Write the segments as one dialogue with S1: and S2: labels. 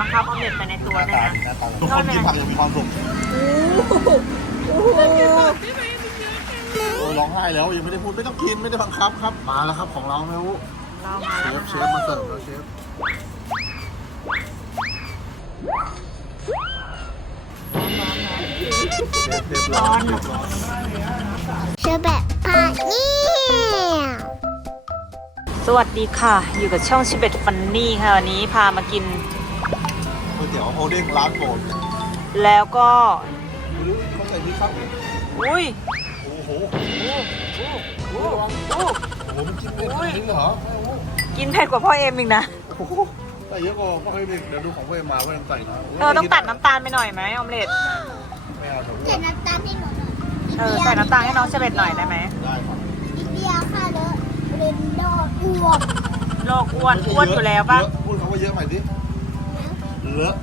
S1: มาครับเอาเด็ดไปในตัวนะคะ
S2: ก็เลยมีความสุขโอ้โหโอ้โหร้องไห้แล้ว ยังไม่ได้พูด ไม่ต้องกินไม่ได้บังคับครับ มาแล้วครับของเราแม่วุ้เชฟเชฟมาเสิร์ฟเราเชฟ
S1: เชฟแบบพานนี่สวัสดีค่ะ อยู่กับช่องชิเบตฟันนี่ค่ะวันนี้พามากิน
S2: เดี๋ยวโฮเด้งร้านโปรด
S1: แล้วก็อุ้ย โอ้โห โอ้โหโอ้โหโอ้โหผกินเผ็ดเหรอ กินเผ็ดกว่าพ่อเอ็มอีกนะ
S2: แต่เยอะกว่าพ่อเอ็มเดี๋ยวดูของพ่อเอ็มมาว่าจะใส่นะ
S1: เออต้องตัดน้ำตาลไปหน่อยไหมออมเล็ตใส่น้ำตาลให้หน่อย เออใส่น้ำตาลให้น้องเชลบตหน่อยได้ไหมได้ค่ะบอเดียวค่ะเลยะเรนโดอ้วนโรคอ้วน อ้วนอยู่แล้วป่ะ
S2: พูดขาว่าเยอะหนดิเลอะ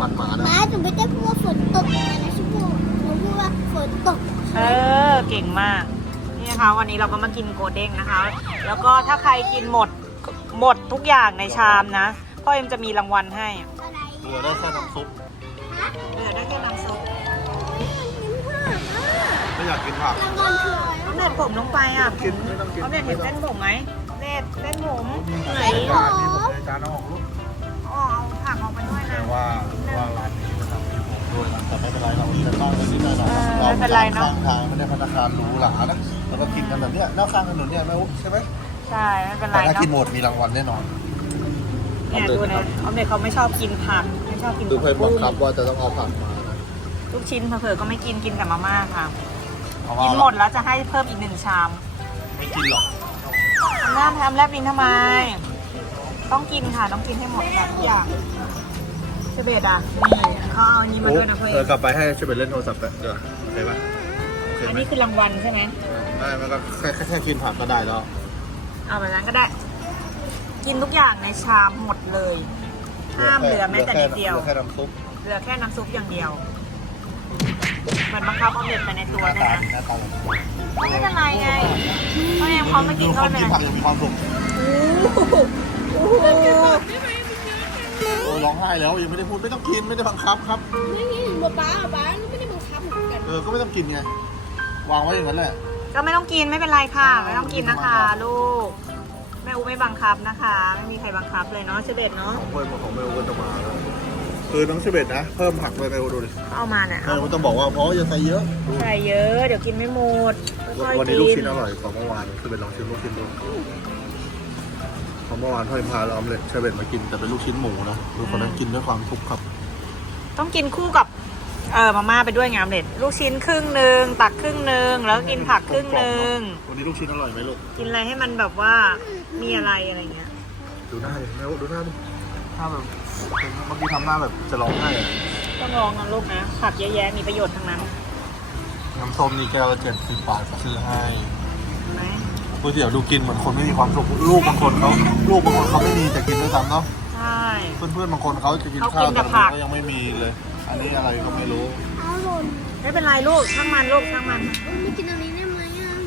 S3: มาหมาถึงไม่ไดพูดว่ฝนตกเลยชั่วโมงหนูพ
S1: ูดว่าฝนตก เออเก่งมาก นี่นะคะ วันนี้เราก็มากินโกเด้งนะคะ แล้วก็ถ้าใครกินหมดหมดทุกอย่างในชามนะพ่อเอ็มจะมีรางวัลให้
S2: เหลือได้แค่น้ำซุป
S1: เหลือได้แค่น้ำซุป
S2: ไม่อยากกินผักไากก
S1: ินผักเขาเด่ดผมลงไปอ่ะเขาเด่ดเห็นเส้นผมไหมเด็ดเส้นผม
S3: ไหนผม
S2: ป็นไรเนาะทางไม่ได้พนักงานหรูหรานะแล้วก็กินกันแบบเนี้ยนอกข้างถนนเนี้ยไม่ใช่ไหม
S1: ใช่ไม่เป็นไรเน
S2: าะถ้ากินหมดมีรางวัลแน่นอน
S1: เนี่ยดูนะเขาเนี่ยเขาไม่ชอบกินผักไม่ชอบกิน
S2: ดูเพื่อนบอกครับว่าจะต้องเอาผักมา
S1: ทุกชิ้นเผื่อก็ไม่กินกินกับมาม่าค่ะกินหมดแล้วจะให้เพิ่มอีกหนึ่งชามไม่กินหรอกทำแล้วทแลบวินทำไม ต้องกินค่ะ ต้องกินให้หมดทุกอย่างเบดอ่ะนีเขาเอานี้มาด้วยนะเพื่อนเอ
S2: อกลับไปให้เชเบดเล่นโทรศัพท์ไปเดี๋ยวโอเคปะ
S1: อันนี้คือรางวัลใช่ไหม
S2: ได้มันก็แค่แค่กินผักก็ได้แล้ว
S1: เอาแบบนั้นก็ได้ กินทุกอย่างในชามหมดเลย ห้ามเหลือแม้แต่นิดเดียวเหลือแค่น้ำซุปเหลือแค่น้ำซุปอย่างเดียว เหมือนบังคับเอาเด็ไปในตัวนะฮะไม่เป็นไรไงก็ยังพร้อมมากินข้าวเนี่ยความสุขความสุขโอ้
S2: โหให้แล้วยังไม่ได้พูดไม่ต้องกินไม่ได้บังคับครับ
S3: นี่นี่บ้าบ้าไม่ได้บังคับเหมือนกันเ
S2: ออ ก็ไม่ต้องกินไงวางไว้อย่างนั้นแหละ
S1: ก็ไม่ต้องกินไม่เป็นไรค่ะ ไม่ต้องกินนะคะ ลูกแม่อูไม่บังคับนะคะไม่มีใครบังคับเลยเนาะเชเบตเนาะข
S2: องเพื่อนของแม่อูก็จะมาคือน้องเชเบตนะเพิ่มผักไปแม่อูดูดิเอามาเนี่ยแม่อูต้องบอกว่าเพราะยังใส่เยอะ
S1: ใส่เยอะเดี๋ยวกินไม่หมด
S2: วันนี้ลูกชิ้นอร่อยของเมื่อวานคือเบ็ลองชิมลูกชิ้นดูขาเมื่อวานให้พาล้อมเล็ตเชเวตมากินแต่เป็นลูกชิ้นหมูนะคูอคนนั้นกินด้วยความทุกข์ครับ
S1: ต้องกินคู่กับเออมาม่าไปด้วยงามเล็ดลูกชิ้นครึ่งหนึ่งตักครึ่งหนึ่งแล้วกินผักครึ่งหนึ่ง
S2: วันนี้ลูกชิ้นอร่อยไหมลูก
S1: กินอะไรให้มันแบบว่ามีอะไรอะไรเงี้ย
S2: ดูหน้าดิแม่ดูหน้าดิหน้าแบบเมื่อกี้ทำหน้าแบบจะร้องไห้
S1: ต้องร้องนะลูกนะผักเยอะแยะมีประโยชน์ทั้งนั้น
S2: น้ำส้มนี่แก้วละเจ็ดสิบบาทซื้อให้ไหมก๋วยเตี๋ยวดูกินเหมือนคนไม่มีความสุขลูกบางคนเขาลูกบางคนเขาไม่มีจะกินด้วยซ้ำเนาะใช่เพื่อนๆบางคนเขาจะกิน
S1: ข้าวแต่เข
S2: ายังไม่มีเลย อันนี้อะไรก็ไม่รู้ข้าวหล
S1: ่นไม่เป็นไรลูกช่างมันลูกช่างมันไม่กินอันนี้
S2: ได้ไหม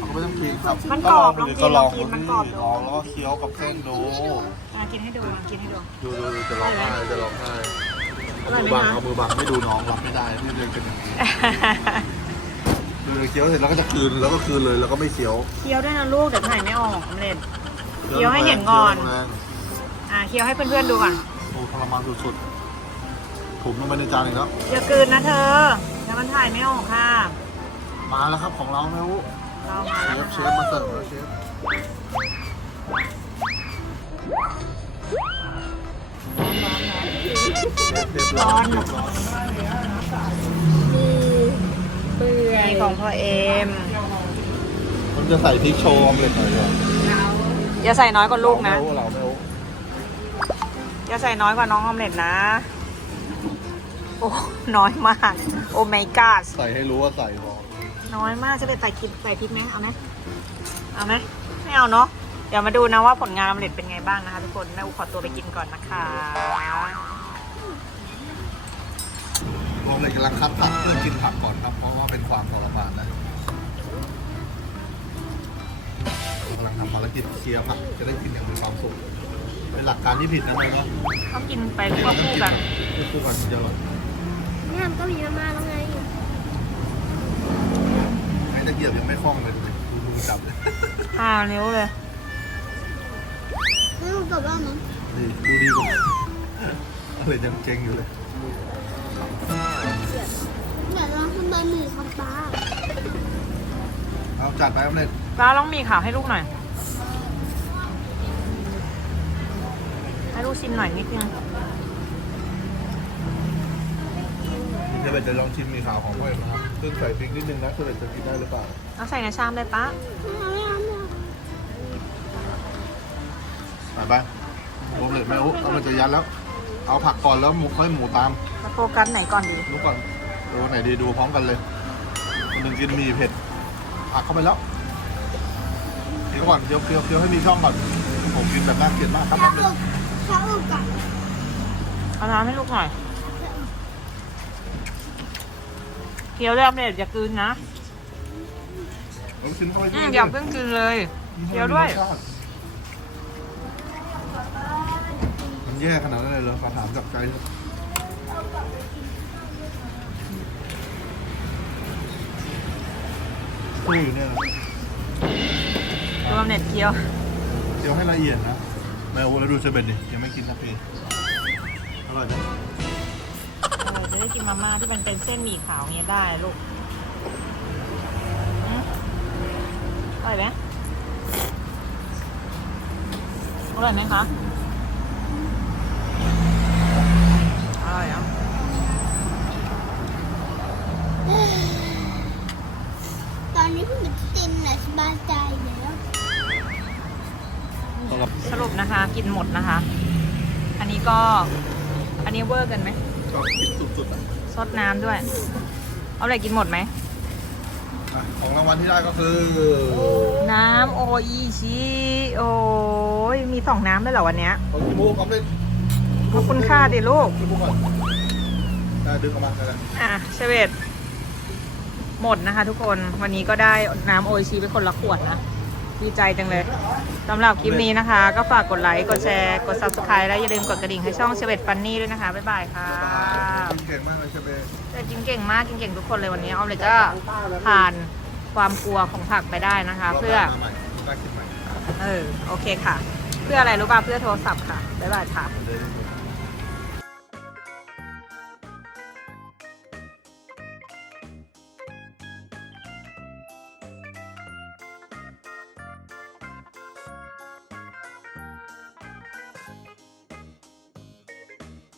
S2: ม
S1: ันกรอบลองกินลอง
S2: กินมันกรอบดูแล้วก็เคี้ยวกับเส้นดู
S1: กินให้ดูกินให้ดู
S2: ดูดูจะร้องไห้จะร้องไห้เอามือบังเอามือบังไม่ดูน้องรอบไม่ได้ที่เรียนกันอย่างนี้เดูเคี้ยวเสร็จแล้วก็จะคืน แล้วก็คืนเลย แล้วก็ไม่เคี้ยว
S1: เคี้ยวด้วยนะลูกแต่ถ่ายไม่ออกำเล่นเคี้ยวให้เห็นก่อนอ่าเคี้ยวให้เพื่อนๆ ดูก่อน
S2: โอ้ทรมานสุดๆผมลงไปในจานเลยแล้ว
S1: อย่ากืนนะเธอแล้วมันถ่ายไม่ออกค่ะ
S2: มาแล้วครับของเราแมูุ่เชฟมาเสิร์ฟเชฟ
S1: ้อนร้ร้อนร้อร้อนร้อนีของพ่อเอ็ม
S2: มันจะใส่พริกโชมเลยหน่อย
S1: อย่าใส่น้อยกว่าลูกนะอย่าใส่น้อยกว่าน้องออมเล็ตนะ โอ้ น้อยมาก โอเมก้า
S2: ใส่ให้รู้ว่าใส่พอ
S1: น้อยมากจะไปใส่พริกใส่พริกไหมเอาไหมเอาไหมไม่เอาเนาะ เดี๋ยวมาดูนะว่าผลงานออมเล็ตเป็นไงบ้างนะคะทุกคน แม่อูขอตัวไปกินก่อนนะคะ
S2: ออมเล็ตกำลังคัดผักเพื่อกินผักก่อนครับาเป็นความทรมานนะกำลังทำภารกิจเคียร์บักจะได้กินอย่างมีความสุขเป็นหลักการที่ผิดนะไม่ใช่
S1: ต้องกินไปก็บคู่กันคู่กันเยอ
S3: ะเนี่มันก็มีมากแล้วไง
S2: ให้ตะเกียบยังไม่คล้องเลยดูดูจับ
S1: เอ่านิ้วเลย
S3: นี่ด
S2: ูดีกว่าเลยยังเจงอยู่เลยบอหนึ่ครปลาเอาจัดไปเอาเลย
S1: ป้าต้องมีขาให้ลูกหน่อย ให้ลูกชิมหน่อยนิดนึง
S2: เธอเป็จะลองชิมมีขาของพ่อเองนะซึ่งใส่พริกนิดนึงนะเธอเป็นจะกินได้หรือเปล่า
S1: เอาใส่ในชามได้ปะ
S2: ไปไปโอเคไม่โอ้เขาจะยันแล้ว เอาผักก่อนแล้วหมูค่อยหมูตาม
S1: โฟกัสไหนก่อนดี
S2: ลูกก่อนดูไหนดีดูพร้อมกันเลยคนหนึ่งกินมีเผ็ดอักเข้าไปแล้ว เดี๋ยวก่อนเดี๋ยวเดี๋ยวเดี๋ยวให้มีช่องก่อน ผมกินแบบน่าเกลียดมากครับาลูกช้าอึกก่อน
S1: เอาน้ำให้ลูกหน่อยเคี้ยวเรียบเลยอย่ากืนนะอืมอย่าเพิ่งกินเลยเคี้ยวด้วย
S2: มันแย่ขนาดนั้นเลยเหรอขอถามกับใจเถอ
S1: คู่อยู่เนี่ยรวมเน็ตเกียว
S2: เกียวให้ละเอียดนะแมวแล้วดูเซเบ็ดดิยังไม่กินคาเฟ่อร่อยจ้ะอร
S1: ่อยจะได้กิน มาม่าที่มันเป็นเส้นหมี่ขาวเงี้ยได้ลูก อร่อยไหม อร่อยไหมคะดนะคะ อันนี้ก็ อันนี้เวอร์กันไหมอสดน้ำด้วย เอาอะไรกินหมดไหม
S2: ของรางวัลที่ได้ก็คือ
S1: น้ำโออีชีโอ้ยมีสองน้ำได้เหรอวันนี้ขอบคุณค่าดิลูกดึงออกมาเลยอ่ะเชเวตหมดนะคะทุกคน วันนี้ก็ได้น้ำโออีชิไปคนละขวดนะดีใจจังเลยสำหรับคลิปนี้นะคะ ก็ฝากกดไลค์กดแชร์กด subscribe และอย่าลืมกดกระดิ่งให้ช่องเชเวตฟันนี่ด้วยนะคะบ๊ายบายค่ะกแต่จริงเก่งมากิเก่งทุกคนเลยวันนี้ออมเลยก็ผ่านความกลัวของผักไปได้นะคะ เพื่อเออโอเคค่ะ เพื่ออะไรรู้ป่ะเพื่อโทรศัพท์ค่ะบ๊ายบายค่ะ